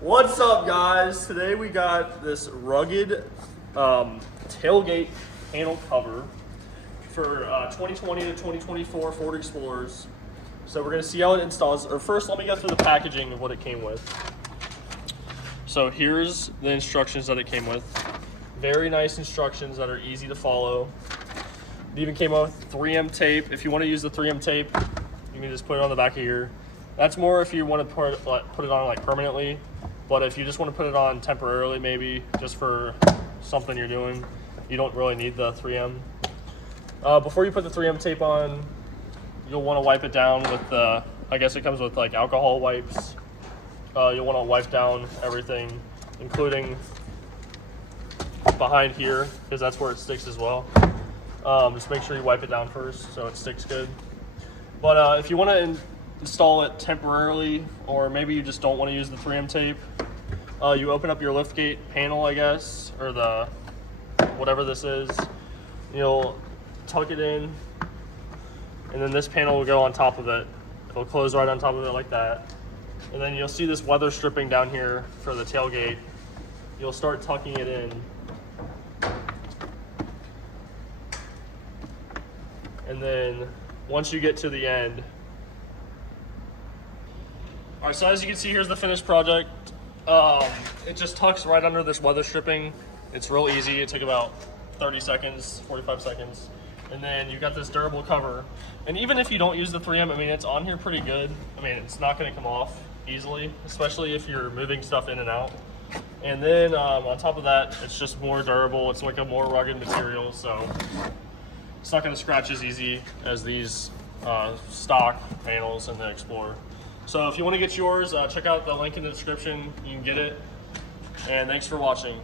What's up, guys? Today we got this rugged tailgate panel cover for 2020 to 2024 Ford Explorers. So we're gonna see how it installs. Or first, let me go through the packaging of what it came with. So here's the instructions that it came with. Very nice instructions that are easy to follow. It even came with 3M tape. If you want to use the 3M tape, you can just put it on the back of here. That's more if you want to put it on like permanently. But if you just want to put it on temporarily, maybe just for something you're doing, you don't really need the 3M. Before you put the 3M tape on, you'll want to wipe it down with the, I guess it comes with like alcohol wipes. You'll want to wipe down everything, including behind here, because that's where it sticks as well. Just make sure you wipe it down first so it sticks good. But if you want to install it temporarily, or maybe you just don't want to use the 3M tape, you open up your liftgate panel, I guess, or the whatever this is. You'll tuck it in, and then this panel will go on top of it. It'll close right on top of it like that. And then you'll see this weather stripping down here for the tailgate. You'll start tucking it in. And then once you get to the end. All right, so as you can see, here's the finished project. It just tucks right under this weather stripping. It's real easy. It took about 30 seconds, 45 seconds. And then you got this durable cover. And even if you don't use the 3M, I mean, it's on here pretty good. I mean, it's not gonna come off easily, especially if you're moving stuff in and out. And then on top of that, it's just more durable. It's like a more rugged material, so it's not gonna scratch as easy as these stock panels in the Explorer. So if you wanna get yours, check out the link in the description. You can get it. And thanks for watching.